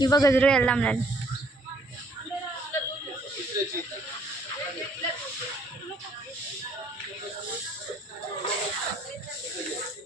इवा गजरे यायला लांबला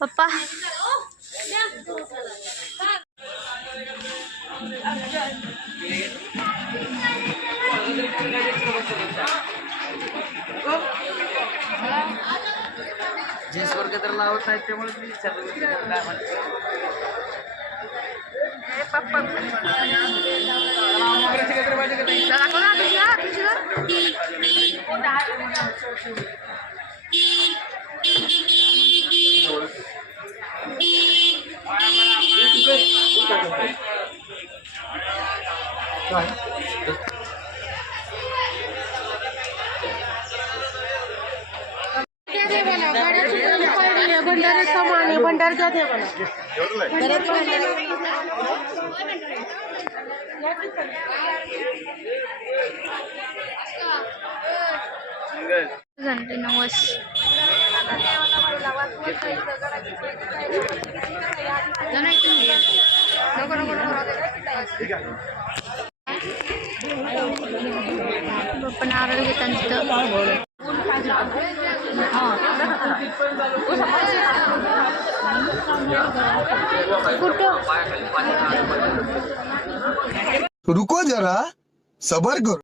पप्पा जीन्स वर तर लावत नाही त्यामुळे मी भंडारे सामान है भंडार क्या थे बना नवस पण नारळ घेताना तिथं रुको जरा सबर करो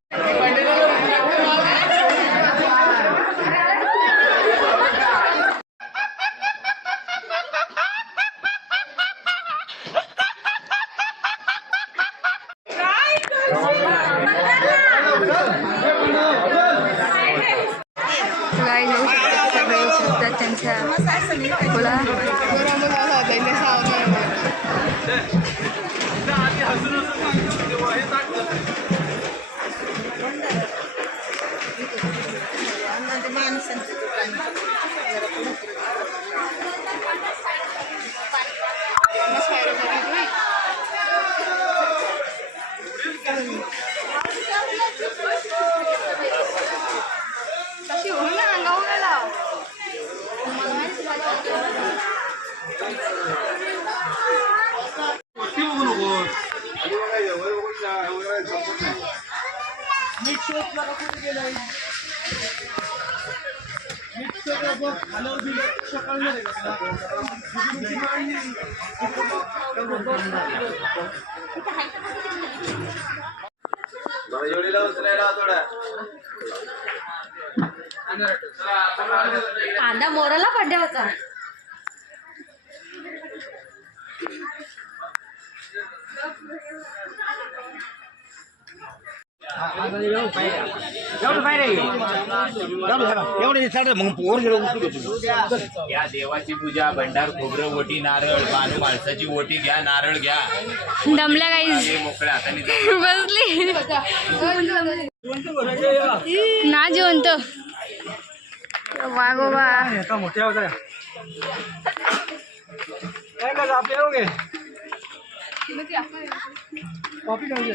कांदा मोराला पडला होता या देवाची पूजा भंडार खोबरं ओटी नारळ बानू माणसाची ओटी घ्या नारळ घ्या दमल्या काही मोकळ्या हाताने बसली ना जिवंत वागोबा मोठ्या होत्या काय का आपले होगे कॉपी काढूया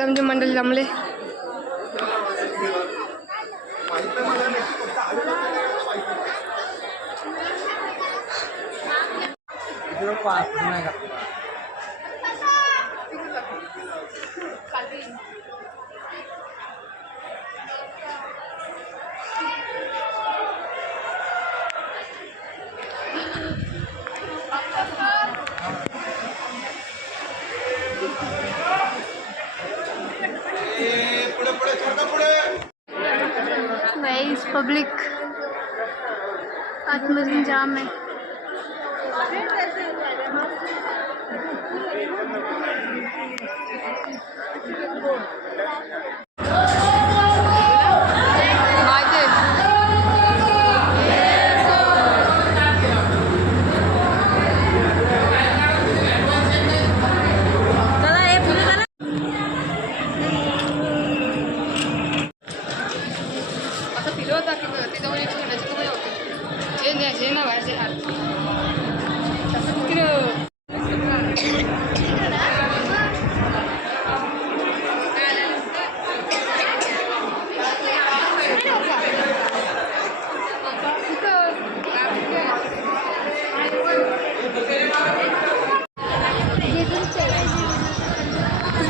आमचे मंडळी जमले नाही का गाइस पब्लिक आतमध्ये जाम आहे. असं फिरवता की ते जाऊन एक छोट्याची तुम्ही होते जे न्यायचे ना बाहेरचे हात तसं फिरव.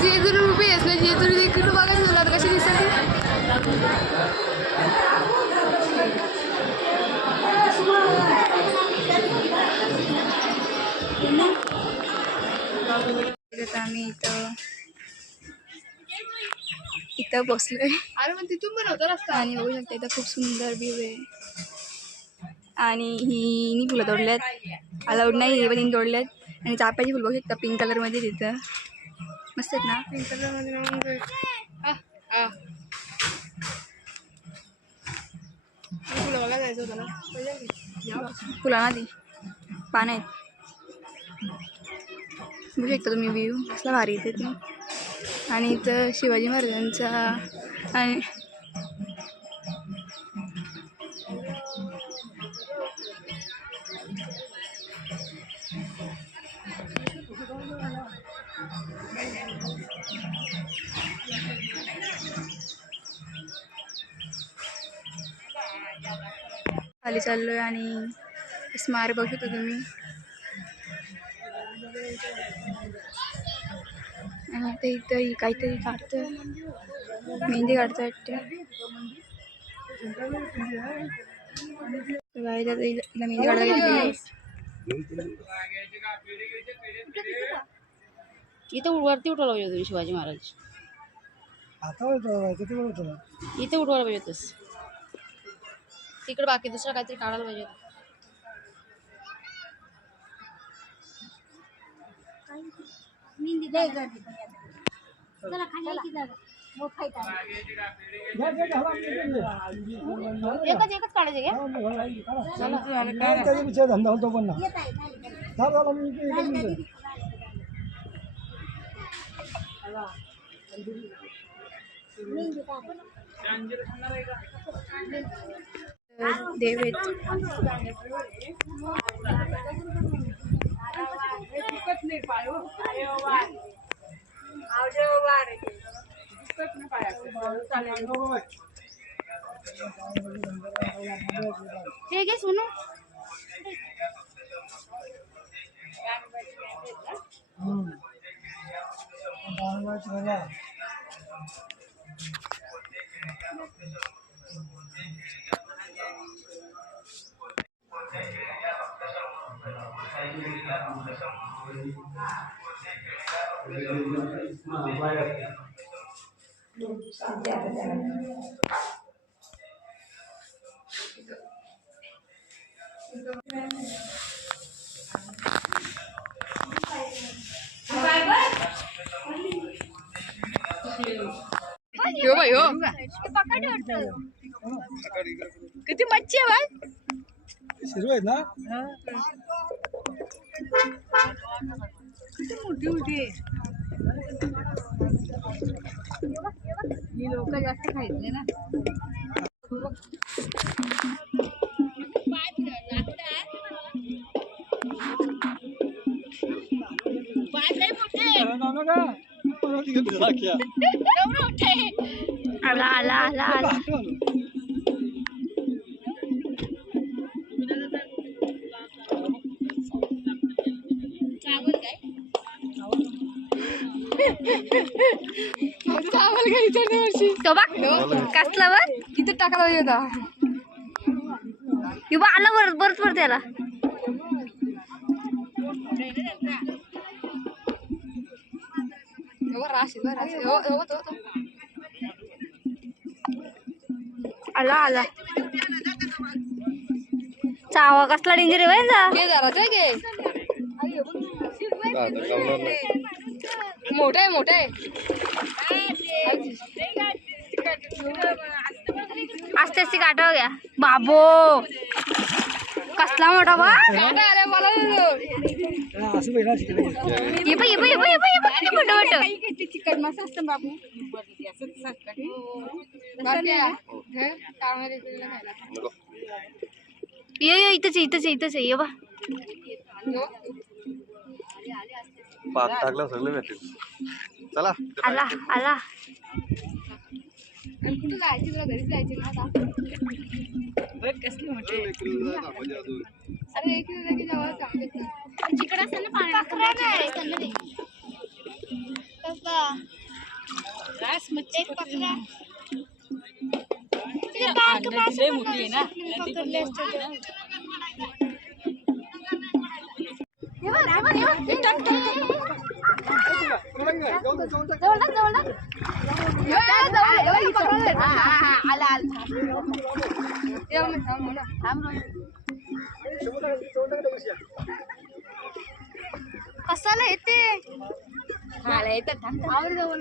जेजुरी उभी आहेस ना, जेजुरी देखील बघायचं तुला कशी दिसते. आम्ही इथं बसलोय. अरे मग तिथून पण होता रस्ता. आणि बघू शकता इथं खूप सुंदर व्ह्यू आहे. आणि ही फुलं तोडल्यात, अलाउड नाही पण हिने तोडल्यात. आणि चाफ्याची फुलं बघू शकता पिंक कलरमध्ये तिथं मस्त आहेत ना. पिंक कलरमध्ये फुलं बघा जायचं होतं फुलं ना ती पानं आहेत. बघू शकता तुम्ही व्ह्यू कसला भारी येते ते. आणि इथं शिवाजी महाराजांचा आणि खाली चाललोय आणि स्मारक बघू शकता तुम्ही. आता इथं काहीतरी काढतोय, मेहंदी काढतोय वाटते. मेहंदी काढायला इथं वरती उठवायला पाहिजे होतं शिवाजी महाराज. इथं उठवायला पाहिजे होतंस. तिकडे बाकी दुसरं काहीतरी काढायला पाहिजे होतं. एकच काढायचे धंदा होतो पण ना देव आहेत. हे घे सोनू. यो बाई हो किती मच्छी आहे बाय. शिरू आहेत ना किती मोठी मोठी आहे. ही लोक जास्त खायचे ना. आला आला आला आला. तो बघ कसला वर तिथे टाकायला पाहिजे होता. युवा आला वर परत वर त्याला आला आला चावा कसला डेंजर आहे मोठा आहे आस्ते आस्ते काटा घ्या बाबो कसला मोठा बा असं पहिला शिकले ये किती मोठं मोठं चिकट मस्त असतं बाबू. ये इथंच आहे ये बा पाक टाकलं सगळं भेटेल. चला आला आला कुठं जायची तुला घरीच जायची ना आता. कसली मोठी अरे एक की जवळ सांगत चिकट असताना पाणी मोठी आहे ना. कसाला येते मला येतात आवर जवळ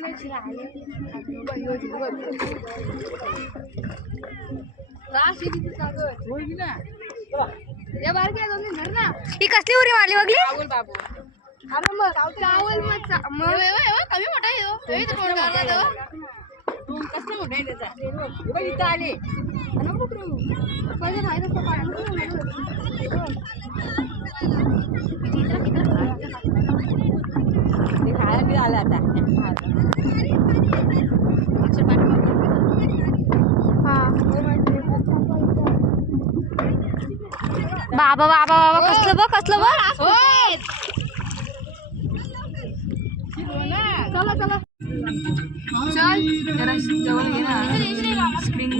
या बारक्या दोन घर ना ही कसली उरी मारली बघली बाबूल बाबू. अरे मग चावल मग कमी मोठा आहे तो कसं मोठा आहे त्याचा इथं आले पहिले खायचं खायला बी आलं आता बाबा बाबा बाबा कसलं बघ चला चला चल जरा जवळ घे ना स्क्रीन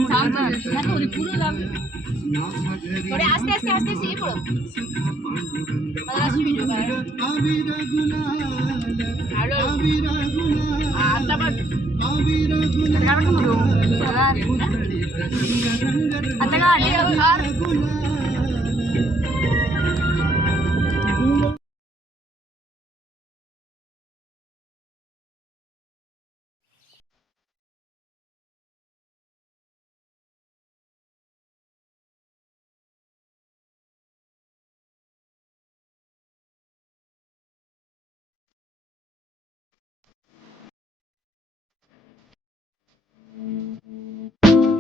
थोडे आस्ते आस्ते आस्ते सी पडो मला अशी व्हिडिओ काय आता बघ आता काय